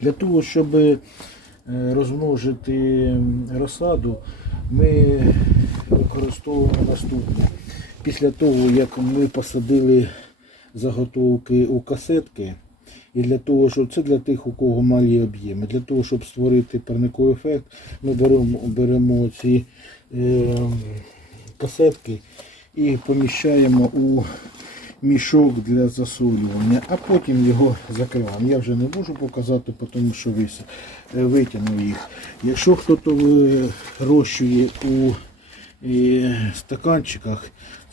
Для того, щоб е, розмножити розсаду, ми використовуємо наступне. Після того, як ми посадили заготовки у касетки, і для того, щоб це для тих, у кого малі об'єми. Для того, щоб створити парниковий ефект, ми беремо, беремо ці е, касетки і поміщаємо у мішок для засолювання, а потім його закриваємо. Я вже не можу показати, тому що е, витягнув їх. Якщо хтось вирощує у е, стаканчиках,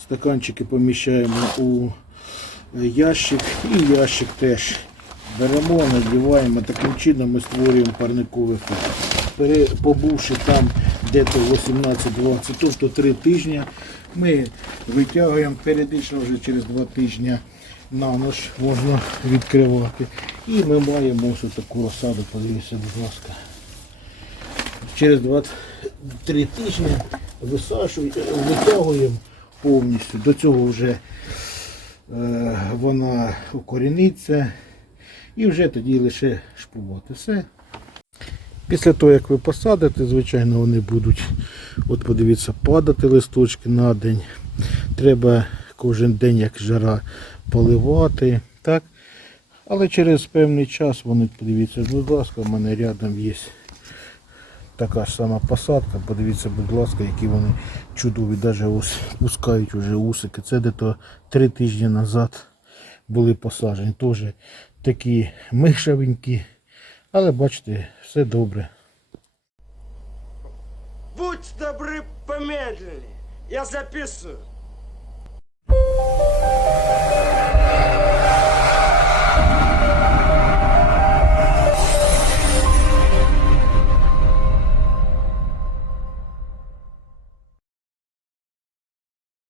стаканчики поміщаємо у е, ящик і ящик теж беремо, надіваємо, таким чином ми створюємо парниковий ефект. Побувши там десь 18-20, тобто 3 тижні, ми витягуємо періодично вже через 2 тижні на ніч можна відкривати. І ми маємо ось таку розсаду, подивіться, будь ласка. Через 2-3 тижні витягуємо повністю. До цього вже е, вона укоріниться і вже тоді лише шпувати. Все. Після того, як ви посадите, звичайно, вони будуть, от подивіться, падати листочки на день. Треба кожен день, як жара, поливати. Так? Але через певний час вони, подивіться, будь ласка, в мене рядом є така ж сама посадка. Подивіться, будь ласка, які вони чудові. Навіть пускають вже усики. Це десь три тижні назад були посаджені. Теж такі мишавенькі. Але бачите, все добре. Будь добры, помедлені. Я записываю.